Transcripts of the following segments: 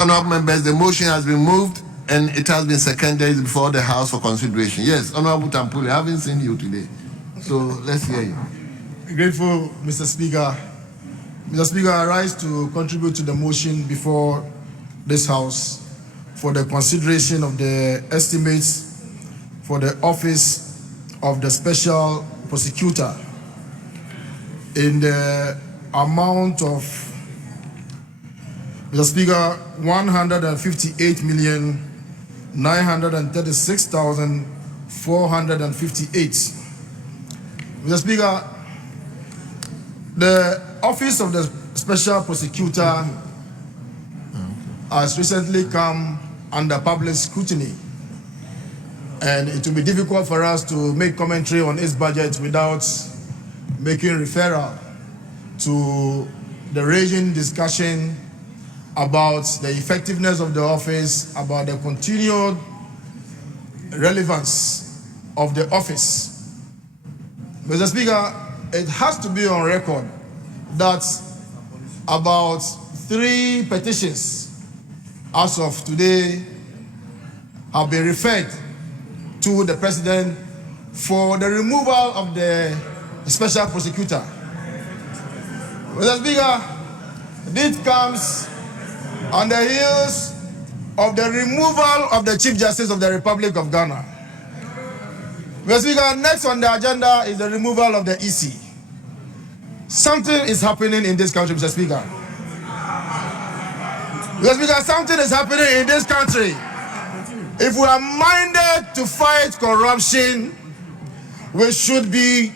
Honorable members, the motion has been moved and it has been seconded before the House for consideration. Yes, Honorable Tampuli, I haven't seen you today, so let's hear you. Grateful, Mr. Speaker. Mr. Speaker, I rise to contribute to the motion before this House for the consideration of the estimates for the office of the special prosecutor in the amount of, Mr. Speaker, 158,936,458. Mr. Speaker, the office of the special prosecutor has recently come under public scrutiny, and it will be difficult for us to make commentary on its budget without making referral to the raging discussion about the effectiveness of the office, about the continued relevance of the office. Mr. Speaker, it has to be on record that about 3 petitions as of today have been referred to the President for the removal of the special prosecutor. Mr. Speaker, this comes on the heels of the removal of the Chief Justice of the Republic of Ghana. Mr. Speaker, next on the agenda is the removal of the EC. Something is happening in this country, Mr. Speaker. Mr. Speaker, something is happening in this country. If we are minded to fight corruption, we should be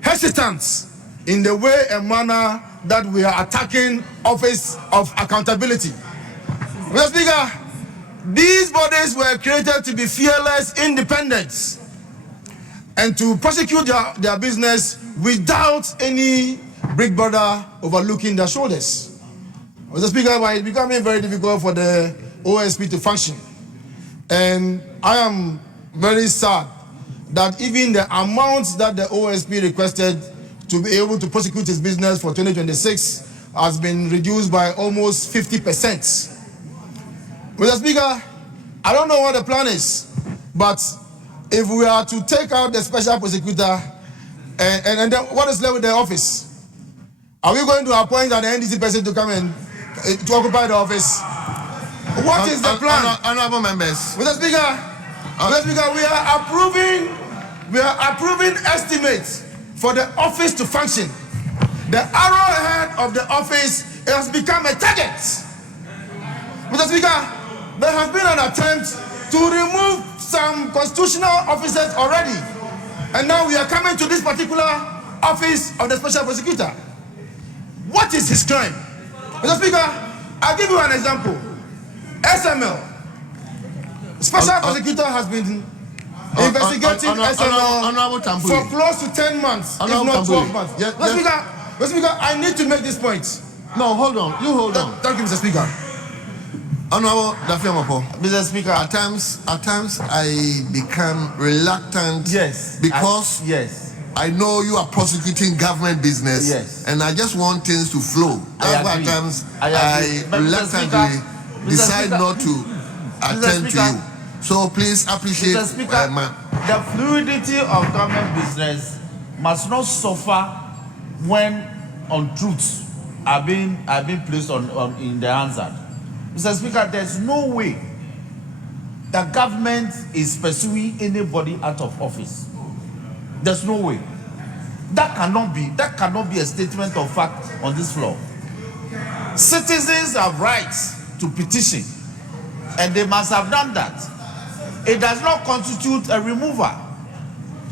hesitant in the way and manner that we are attacking office of accountability. Mr. Speaker, these bodies were created to be fearless, independent, and to prosecute their business without any big brother overlooking their shoulders. Mr. Speaker, it's becoming very difficult for the OSP to function. And I am very sad that even the amounts that the OSP requested to be able to prosecute his business for 2026 has been reduced by almost 50%. Mr. Speaker, I don't know what the plan is, but if we are to take out the special prosecutor, and then what is left with the office? Are we going to appoint an NDC person to come and to occupy the office? What is the plan? Honorable members. Mr. Speaker, we are approving estimates for the office to function. The arrowhead of the office has become a target. Mr. Speaker, there has been an attempt to remove some constitutional officers already, and now we are coming to this particular office of the special prosecutor. What is his crime? Mr. Speaker, I'll give you an example. SML, special prosecutor has been investigating SML for close to 10 months, if not 12 months. Mr. Speaker, I need to make this point. No, hold on. You hold on. Thank you, Mr. Speaker. Honorable Dafeamekpor. Mr. Speaker, at times I become reluctant. Yes. Because I know you are prosecuting government business. Yes. And I just want things to flow. That's why at times I reluctantly decide not to attend to you. So please appreciate Mr. Speaker, the fluidity of government business must not suffer when untruths are being placed in the answer. Mr. Speaker, there's no way the government is pursuing anybody out of office. There's no way. That cannot be a statement of fact on this floor. Citizens have rights to petition, and they must have done that. It does not constitute a removal.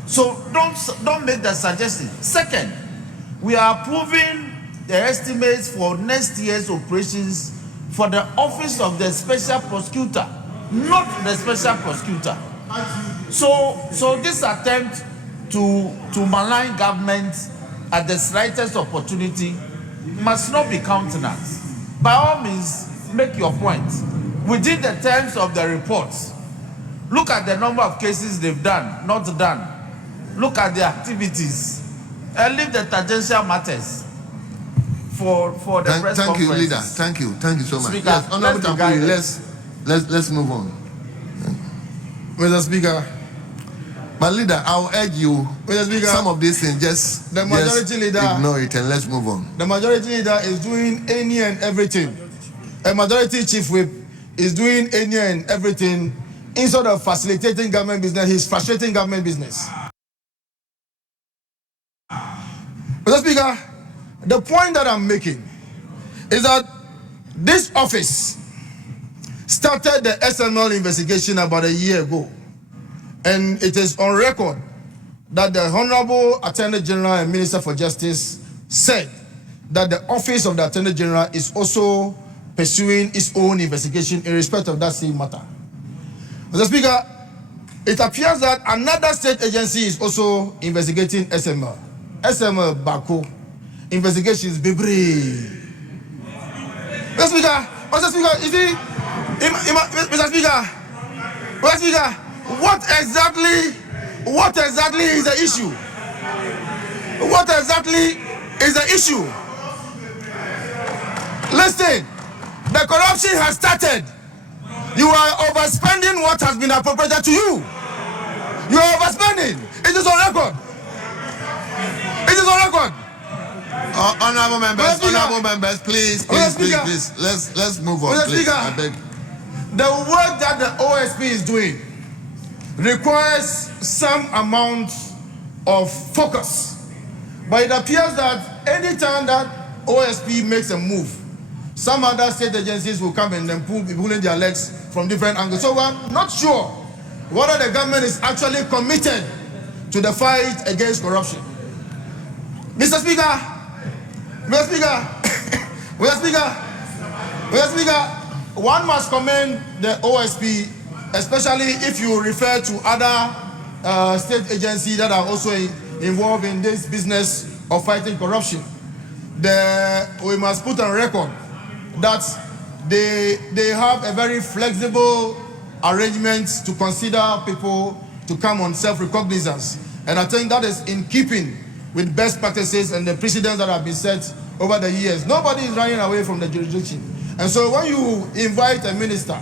So don't make that suggestion. Second, we are approving the estimates for next year's operations for the office of the special prosecutor, not the special prosecutor. So this attempt to malign government at the slightest opportunity must not be countenanced. By all means, make your point. Within the terms of the reports, look at the number of cases they've done, not done. Look at their activities, and leave the tangential matters. for the press thank you, leader. conferences. Thank you so much. Speaker, Yes, Honorable Tampoli, let's move on. Mr. Speaker. But leader, I'll urge you, Mr. Speaker, some of these things just leader, ignore it and let's move on. The majority leader is doing any and everything. A majority chief whip is doing any and everything instead of facilitating government business. He's frustrating government business. Mr. Speaker, the point that I'm making is that this office started the SML investigation about a year ago. And it is on record that the Honorable Attorney General and Minister for Justice said that the Office of the Attorney General is also pursuing its own investigation in respect of that same matter. Mr. Speaker, it appears that another state agency is also investigating SML. SML Bako. Investigations Bibri. Mr. Speaker, you see, Mr. Speaker, what exactly is the issue? What exactly is the issue? Listen, the corruption has started. You are overspending what has been appropriated to you. You are overspending. It is on record. It is on record. Honorable members, please. Let's move on, please. I beg. The work that the OSP is doing requires some amount of focus. But it appears that anytime that OSP makes a move, some other state agencies will come and then pulling their legs from different angles. So we're not sure whether the government is actually committed to the fight against corruption. Mr. Speaker, one must commend the OSP, especially if you refer to other state agencies that are also involved in this business of fighting corruption. We must put on record that they have a very flexible arrangement to consider people to come on self-recognizance. And I think that is in keeping with best practices and the precedents that have been set over the years. Nobody is running away from the jurisdiction. And so when you invite a minister,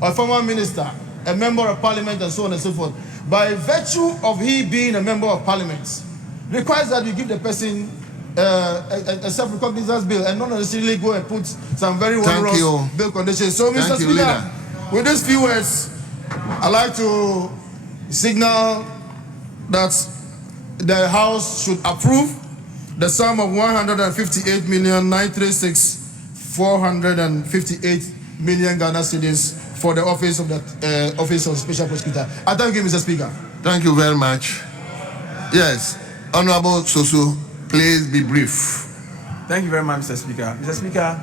a former minister, a member of parliament, and so on and so forth, by virtue of he being a member of parliament, requires that you give the person a self-recognizance bill and not necessarily go and put some very onerous bill conditions. So, Mr. Speaker, with these few words, I'd like to signal that the House should approve the sum of 158,936,458 million Ghana cedis for the office of the Office of Special Prosecutor. I thank you, Mr. Speaker. Thank you very much. Yes, Honorable Soso, please be brief. Thank you very much, Mr. Speaker. Mr. Speaker,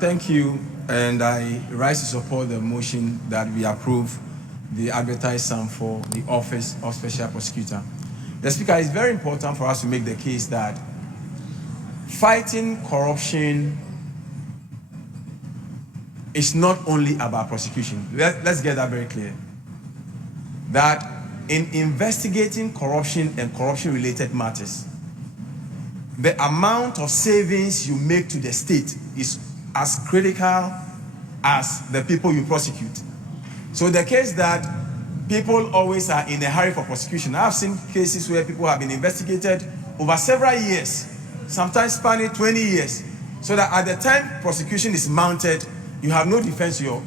thank you, and I rise to support the motion that we approve the advertised sum for the Office of Special Prosecutor. The Speaker, it's very important for us to make the case that fighting corruption is not only about prosecution. Let's get that very clear. That in investigating corruption and corruption-related matters, the amount of savings you make to the state is as critical as the people you prosecute. So the case that people always are in a hurry for prosecution. I've seen cases where people have been investigated over several years, sometimes spanning 20 years, so that at the time prosecution is mounted, you have no defense to your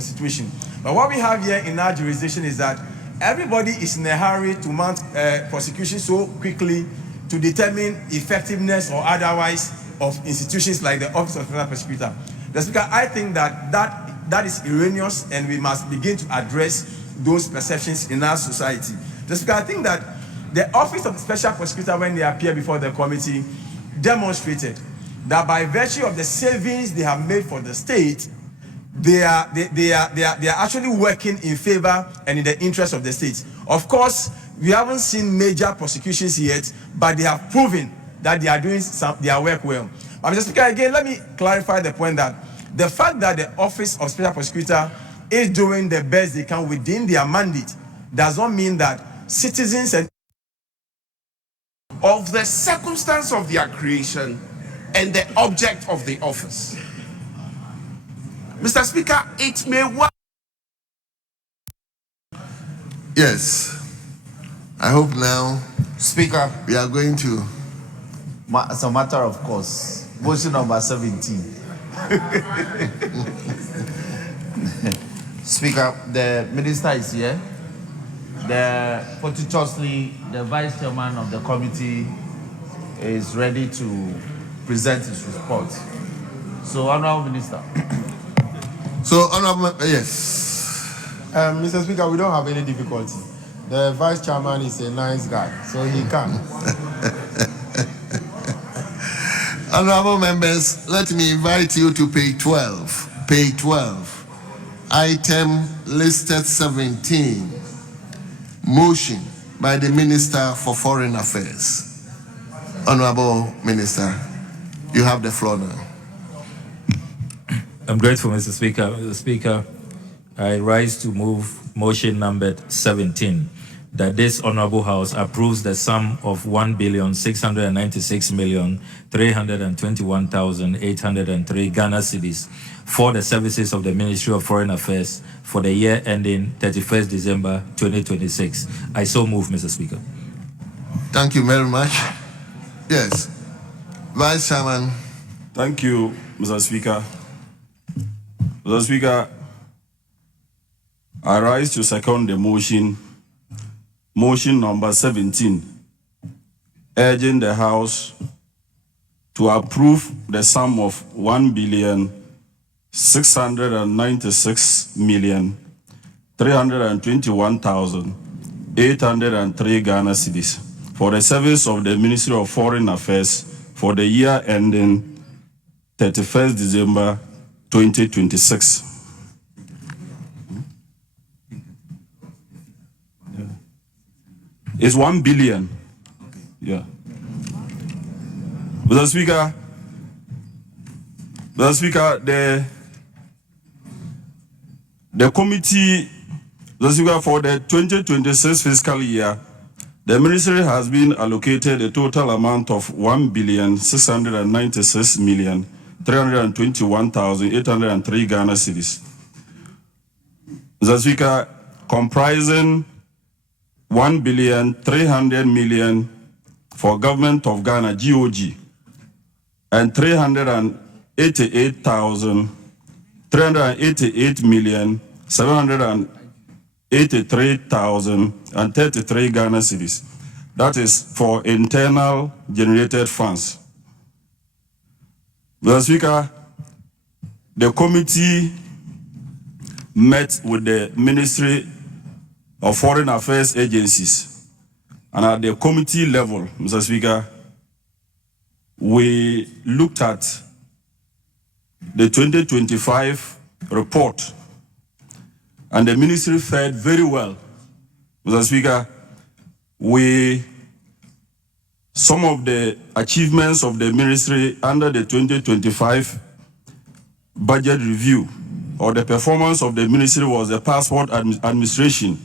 situation. But what we have here in our jurisdiction is that everybody is in a hurry to mount prosecution so quickly to determine effectiveness or otherwise of institutions like the Office of Special Prosecutor. The Speaker, I think that is erroneous, and we must begin to address those perceptions in our society. The Speaker, I think that the Office of the Special Prosecutor, when they appear before the committee, demonstrated that by virtue of the savings they have made for the state, they are actually working in favor and in the interest of the state. Of course, we haven't seen major prosecutions yet, but they have proven that they are doing their work well. But Mr. Speaker, again, let me clarify the point that the fact that the Office of Special Prosecutor is doing the best they can within their mandate does not mean that citizens and of the circumstance of their creation and the object of the office. Mr. Speaker, it may work. Yes. I hope now Speaker, we are going to. as a matter of course, motion number 17. Speaker, the minister is here. Fortuitously, the vice chairman of the committee is ready to present his report. So, Honourable Minister. So, Honourable, yes. Mr. Speaker, we don't have any difficulty. The vice chairman is a nice guy, so he can. Honourable members, let me invite you to page 12. Page 12. Item listed 17. Motion by the Minister for Foreign Affairs. Honourable Minister, you have the floor now. I'm grateful, Mr. Speaker. Mr. Speaker, I rise to move motion numbered 17, that this Honourable House approves the sum of 1,696,321,803 Ghana cedis for the services of the Ministry of Foreign Affairs for the year ending 31st December 2026. I so move, Mr. Speaker. Thank you very much. Yes. Vice Chairman. Thank you, Mr. Speaker. Mr. Speaker, I rise to second the motion number 17, urging the House to approve the sum of 1,696,321,803 Ghana cedis for the service of the Ministry of Foreign Affairs for the year ending 31st December 2026. It's 1 billion. Yeah. Mr. Speaker, the committee, Mr. Speaker, for the 2026 fiscal year, the ministry has been allocated a total amount of 1,696,321,803 Ghana cedis. Mr. Speaker, comprising 1,300,000,000 for Government of Ghana (GOG) and 388,783,033 Ghana cedis. That is for internal generated funds. Mr. Speaker, the committee met with the Ministry of Foreign Affairs agencies, and at the committee level, Mr. Speaker, we looked at the 2025 report, and the ministry fared very well. Mr. Speaker, some of the achievements of the ministry under the 2025 budget review, or the performance of the ministry, was the passport administration,